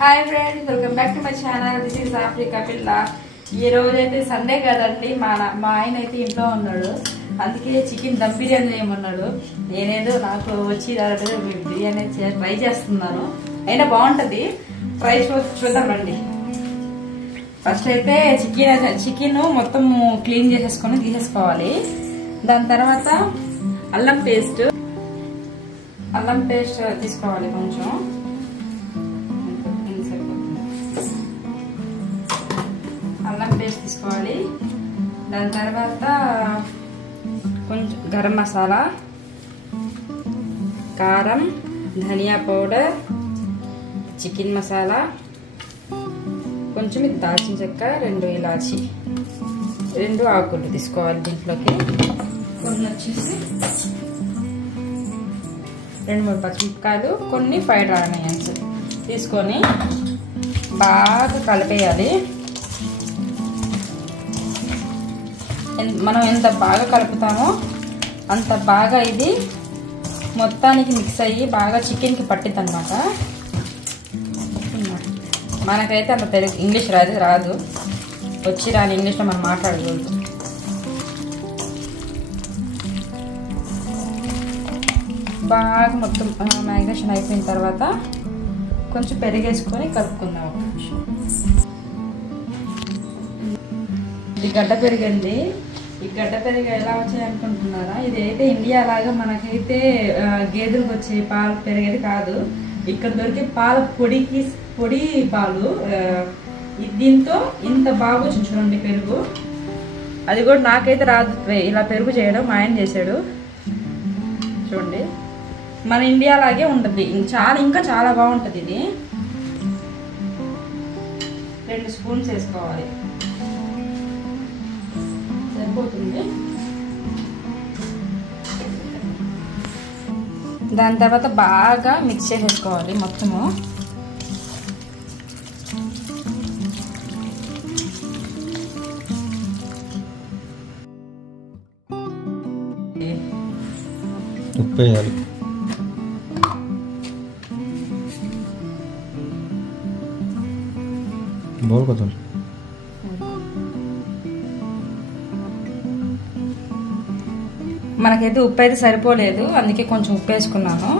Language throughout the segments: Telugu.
Hi friends, welcome back to my channel. This is Africa పిల్ల. ఈ రోజు అయితే సండే కదండి. మా ఆయన అయితే ఇంట్లో ఉన్నాడు. అందుకే చికెన్ దమ్ బిర్యానీ చేయమన్నాడు. నేనేదో నాకు వచ్చి బిర్యానీ ట్రై చేస్తున్నాను. అయినా బాగుంటుంది. ట్రై చూద్దాం రండి. ఫస్ట్ అయితే చికెన్ మొత్తం క్లీన్ చేసేసుకొని తీసేసుకోవాలి. దాని తర్వాత అల్లం పేస్ట్ తీసుకోవాలి. కొంచెం అల్లం పేస్ట్ తీసుకోవాలి. దాని తర్వాత కొంచెం గరం మసాలా, కారం, ధనియా పౌడర్, చికెన్ మసాలా, కొంచెం దాల్చిన చెక్క, 2 ఇలాచి, 2 ఆకులు తీసుకోవాలి. దీంట్లోకి కొన్ని వచ్చేసి 2-3 పచ్చిమిరపకాయలు, కొన్ని ఫ్రైడ్ ఆనియన్స్ తీసుకొని బాగా కలిపేయాలి. మనం ఎంత బాగా కలుపుతామో అంత బాగా ఇది మొత్తానికి మిక్స్ అయ్యి బాగా చికెన్కి పట్టిద్ది అనమాట. మనకైతే అంత తెలుగు ఇంగ్లీష్ రాదు. వచ్చి రాని ఇంగ్లీష్లో మనం మాట్లాడకూడదు. బాగా మొత్తం మ్యారినేషన్ అయిపోయిన తర్వాత కొంచెం పెరిగేసుకొని కలుపుకుందాం. ఇది గడ్డ పెరిగండి. ఈ గడ్డ పెరిగి ఎలా వచ్చాయనుకుంటున్నారా? ఇది అయితే ఇండియా లాగా మనకైతే గేదెలకు వచ్చే పాలు పెరిగేది కాదు. ఇక్కడ దొరికే పాల పొడి పాలు. దీంతో ఇంత బాగా వచ్చింది చూడండి పెరుగు. అది కూడా నాకైతే రాదు ఇలా పెరుగు చేయడం. మా ఆయన చేశాడు చూడండి. మన ఇండియా లాగే ఉంటుంది. ఇంకా చాలా బాగుంటుంది. ఇది 2 స్పూన్స్ వేసుకోవాలి, సరిపోతుంది. దాని తర్వాత బాగా మిక్స్ చేసేసుకోవాలి మొత్తము. ఉప్పు వేయాలి. బాగుంటుంది. మనకైతే ఉప్పు అయితే సరిపోలేదు, అందుకే కొంచెం ఉప్పు వేసుకున్నాను.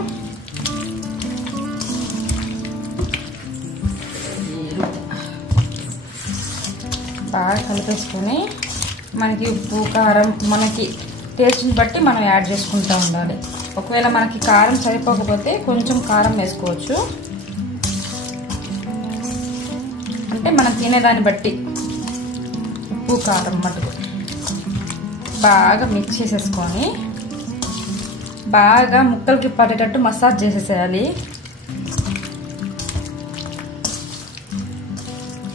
బాగా కలిపేసుకొని మనకి ఉప్పు కారం మనకి టేస్ట్ని బట్టి మనం యాడ్ చేసుకుంటూ ఉండాలి. ఒకవేళ మనకి కారం సరిపోకపోతే కొంచెం కారం వేసుకోవచ్చు. అంటే మనం తినేదాన్ని బట్టి ఉప్పు కారం మటుకు బాగా మిక్స్ చేసేసుకొని బాగా ముక్కలకి పడేటట్టు మసాజ్ చేసేసేయాలి.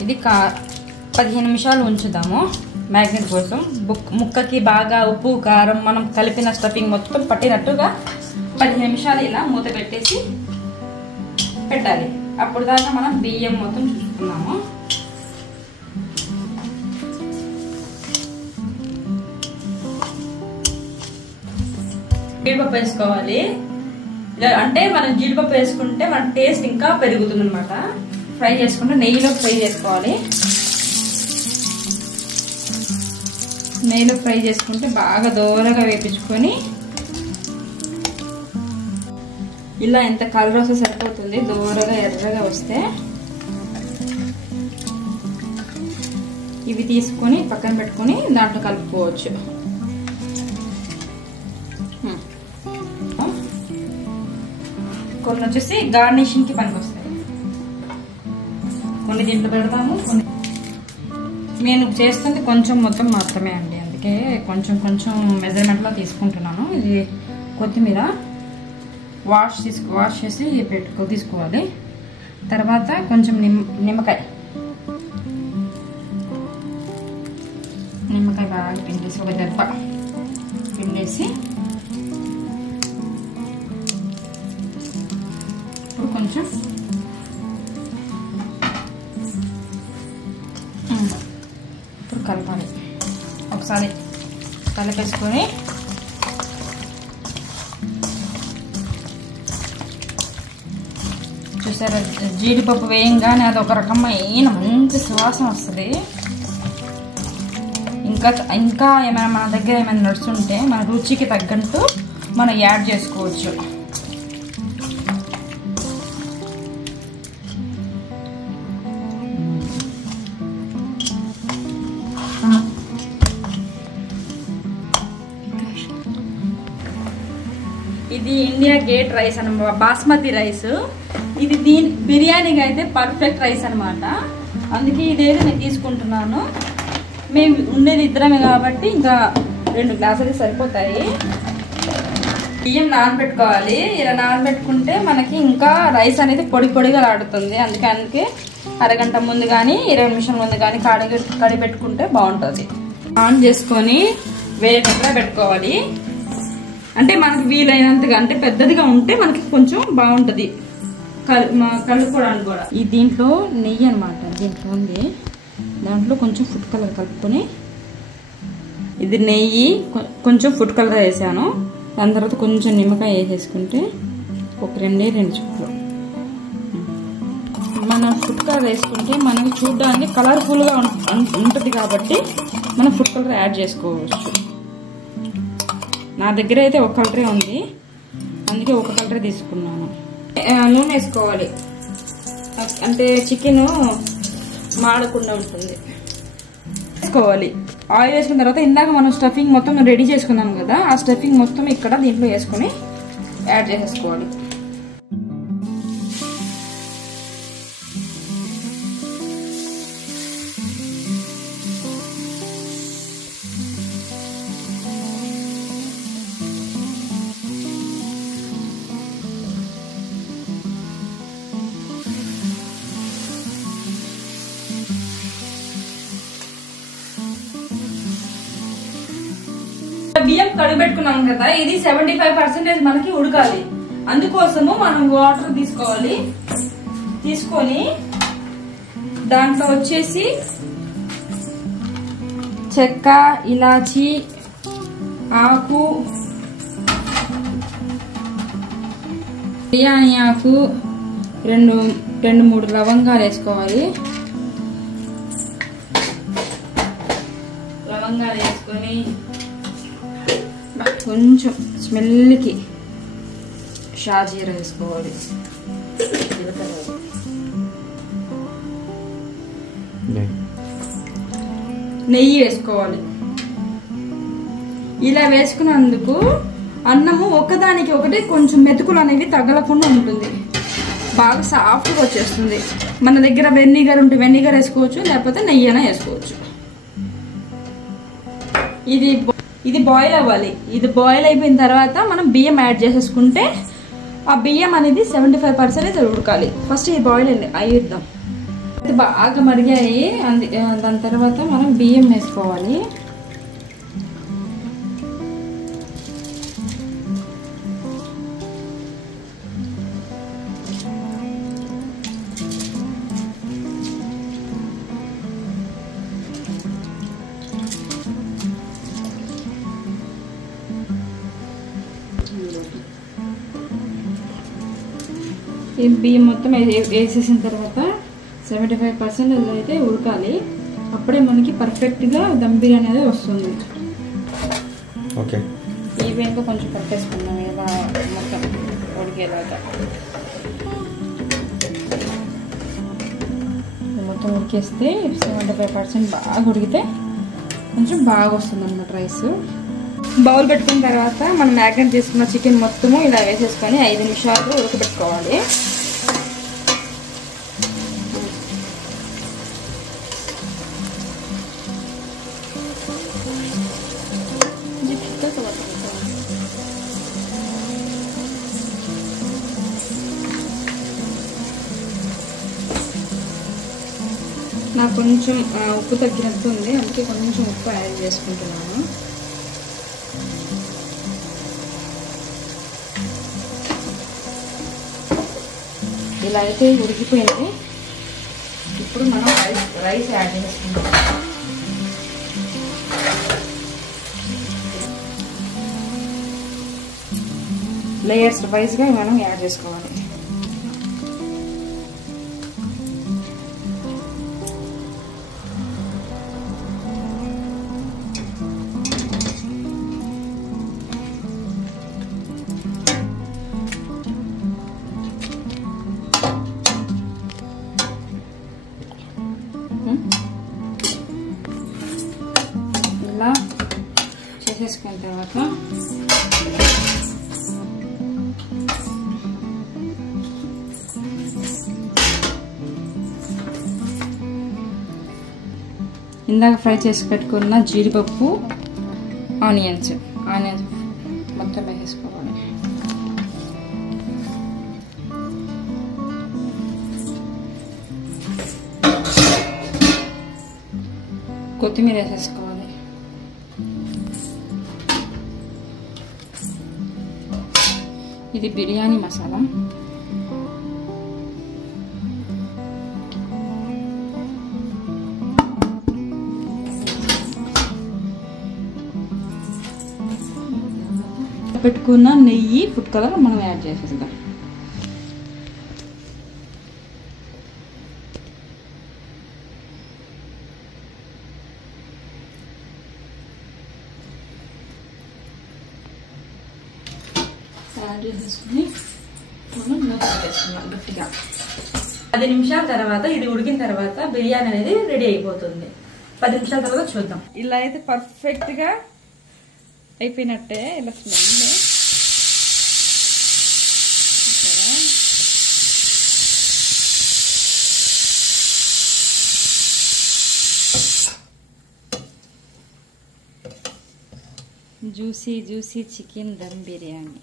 ఇది 15 నిమిషాలు ఉంచుదాము మ్యాగ్నెట్ కోసం. ముక్కకి బాగా ఉప్పు కారం మనం కలిపిన స్టఫింగ్ మొత్తం పట్టినట్టుగా 15 నిమిషాలు ఇలా మూత పెట్టేసి పెట్టాలి. అప్పుడు దాకా మనం బియ్యం మొత్తం చూసుకున్నాము. జీడిపప్పు వేసుకోవాలి. అంటే మనం జీడిపప్పు వేసుకుంటే మన టేస్ట్ ఇంకా పెరుగుతుంది అనమాట. ఫ్రై చేసుకుంటే నెయ్యిలో ఫ్రై చేసుకోవాలి. నెయ్యిలో ఫ్రై చేసుకుంటే బాగా దూరగా వేపించుకొని ఇలా ఎంత కలర్ వస్తే సరిపోతుంది. దూరగా ఎర్రగా వస్తే ఇవి తీసుకొని పక్కన పెట్టుకొని దాంట్లో కలుపుకోవచ్చు. కొన్ని వచ్చేసి గార్నిషింగ్ కి పనికి వస్తాయి. కొన్ని దీంట్లో పెడతాము. నేను చేస్తుంది కొంచెం మొత్తం మాత్రమే అండి, అందుకే కొంచెం మెజర్మెంట్ లో తీసుకుంటున్నాను. ఇది కొత్తిమీర వాష్ చేసి తీసుకోవాలి. తర్వాత కొంచెం నిమ్మకాయ బాగా పిండేసి ఒక దెబ్బ పిండేసి కొంచెం ఇప్పుడు కలపాలి. ఒకసారి కలిపేసుకొని చూసారా, జీడిపప్పు వేయంగానే అది ఒక రకమైన మంచి సువాసన వస్తుంది. ఇంకా ఏమైనా మన దగ్గర ఏమైనా నడుస్తుంటే మన రుచికి తగ్గట్టు మనం యాడ్ చేసుకోవచ్చు. ఇది ఇండియా గేట్ రైస్ అన్నమాట, బాస్మతి రైస్. ఇది బిర్యానీకి అయితే పర్ఫెక్ట్ రైస్ అనమాట. అందుకే ఇదైతే నేను తీసుకుంటున్నాను. మేము ఉండేది ఇద్దరమే కాబట్టి ఇంకా 2 గ్లాసులు సరిపోతాయి. బియ్యం నానబెట్టుకోవాలి. ఇలా నానబెట్టుకుంటే మనకి ఇంకా రైస్ అనేది పొడిగా ఆడుతుంది. అందుకే అరగంట ముందు కానీ 20 నిమిషాల ముందు కానీ కడిపెట్టుకుంటే బాగుంటుంది. ఆన్ చేసుకొని వేరేటప్పుడు పెట్టుకోవాలి. అంటే మనకి వీలైనంతగా, అంటే పెద్దదిగా ఉంటే మనకి కొంచెం బాగుంటుంది కలుపుకోవడానికి కూడా. ఈ దీంట్లో నెయ్యి అనమాట, దీంట్లో ఉంది. దాంట్లో కొంచెం ఫుడ్ కలర్ కలుపుకొని, ఇది నెయ్యి కొంచెం ఫుడ్ కలర్ వేసాను. దాని తర్వాత కొంచెం నిమ్మకాయ వేసేసుకుంటే ఒక 2 చుక్కలు. మనం ఫుడ్ కలర్ వేసుకుంటే మనకి చూడడానికి కలర్ఫుల్గా ఉంటుంది కాబట్టి మనం ఫుడ్ కలర్ యాడ్ చేసుకోవచ్చు. నా దగ్గర అయితే ఒక కలరే ఉంది, అందుకే ఒక కలరే తీసుకున్నాను. నూనె వేసుకోవాలి, అంటే చికెన్ మాడకుండా ఉంటుంది. వేసుకోవాలి. ఆయిల్ వేసుకున్న తర్వాత ఇందాక మనం స్టఫింగ్ మొత్తం రెడీ చేసుకున్నాం కదా, ఆ స్టఫింగ్ మొత్తం ఇక్కడ దీంట్లో వేసుకొని యాడ్ చేసేసుకోవాలి. బియ్యం కడిపెట్టుకున్నాం కదా, ఇది 75% మనకి ఉడకాలి. అందుకోసము మనం వాటర్ తీసుకోవాలి. తీసుకొని దాంట్లో వచ్చేసి చెక్క, ఇలాచి, ఆకు, బిర్యానీ ఆకు, 2-3 లవంగాలు వేసుకోవాలి. లవంగాలు వేసుకొని కొంచెం స్మెల్కి షాజీరా వేసుకోవాలి. నెయ్యి వేసుకోవాలి. ఇలా వేసుకున్నందుకు అన్నము ఒకదానికి ఒకటి కొంచెం మెతుకులు అనేవి తగలకుండా ఉంటుంది, బాగా సాఫ్ట్గా వచ్చేస్తుంది. మన దగ్గర వెనిగర్ ఉంటే వెనిగర్ వేసుకోవచ్చు, లేకపోతే నెయ్యి అయినా వేసుకోవచ్చు. ఇది బాయిల్ అవ్వాలి. ఇది బాయిల్ అయిపోయిన తర్వాత మనం బియ్యం యాడ్ చేసేసుకుంటే ఆ బియ్యం అనేది 75% ఉడకాలి. ఫస్ట్ ఇది బాయిల్ అయ్యిద్దాం. ఇది బాగా మరిగాయి. దాని తర్వాత మనం బియ్యం వేసుకోవాలి. ఈ బియ్యం మొత్తం వేసేసిన తర్వాత 75% అయితే ఉడకాలి. అప్పుడే మనకి పర్ఫెక్ట్గా దమ్ బిర్యానీ అనేది వస్తుంది. ఓకే, ఈ బియ్యంతో కొంచెం కట్టేసుకుందాం ఇలా మొత్తం ఉడికేలాగా. మొత్తం ఉడికేస్తే 75% బాగా ఉడికితే కొంచెం బాగా వస్తుంది అన్నమాట రైస్. బౌల్ పెట్టుకున్న తర్వాత మనం మ్యాగ్నెట్ చేసుకున్న చికెన్ మొత్తము ఇలా వేసేసుకొని 5 నిమిషాలు ఉడకబెట్టుకోవాలి. నాకు కొంచెం ఉప్పు తగ్గినట్టు ఉంది, అందుకే కొంచెం ఉప్పు యాడ్ చేసుకుంటున్నాను. ఇలా అయితే ఉడికిపోయింది. ఇప్పుడు మనం రైస్ యాడ్ చేసుకుంటాం. లేయర్స్ వైజ్గా మనం యాడ్ చేసుకోవాలి. వేసుకున్న తర్వాత ఇందాక ఫ్రై చేసి పెట్టుకున్న జీడిపప్పు ఆనియన్స్ మొత్తం వేసేసుకోవాలి. కొత్తిమీర వేసేసుకోవాలి. ఇది బిర్యానీ మసాలా. పెట్టుకున్న నెయ్యి, ఫుడ్ కలర్ మనం యాడ్ చేసేద్దాం. యాడ్ చేసేసుకుని మనం మూత పెట్టేసుకున్నాం గట్టిగా. 10 నిమిషాల తర్వాత ఇది ఉడికిన తర్వాత బిర్యానీ అనేది రెడీ అయిపోతుంది. 10 నిమిషాల తర్వాత చూద్దాం. ఇలా అయితే పర్ఫెక్ట్ గా అయిపోయినట్టే. ఇలా smell juicy juicy chicken dum biryani.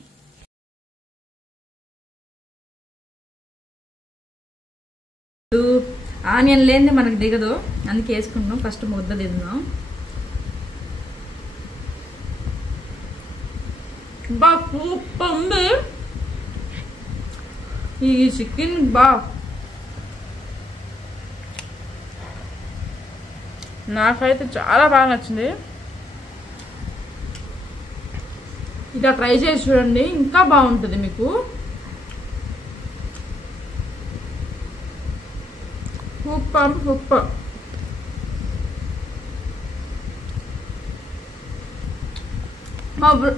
Onion లేనిది మనకు దిగదు, అందుకే వేసుకుంటున్నాం. ఫస్ట్ ముద్ద తిందాం. బా సూపర్ ఉంది ఈ చికెన్. నాకైతే చాలా బాగా నచ్చింది. ఇక ట్రై చేసి చూడండి, ఇంకా బాగుంటుంది మీకు. సూపర్.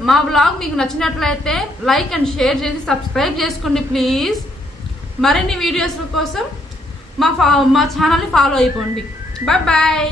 మా బ్లాగ్ మీకు నచ్చినట్లయితే లైక్ అండ్ షేర్ చేసి సబ్స్క్రైబ్ చేసుకోండి ప్లీజ్. మరిన్ని వీడియోస్ కోసం మా ఛానల్ని ఫాలో అయిపోండి. బాయ్.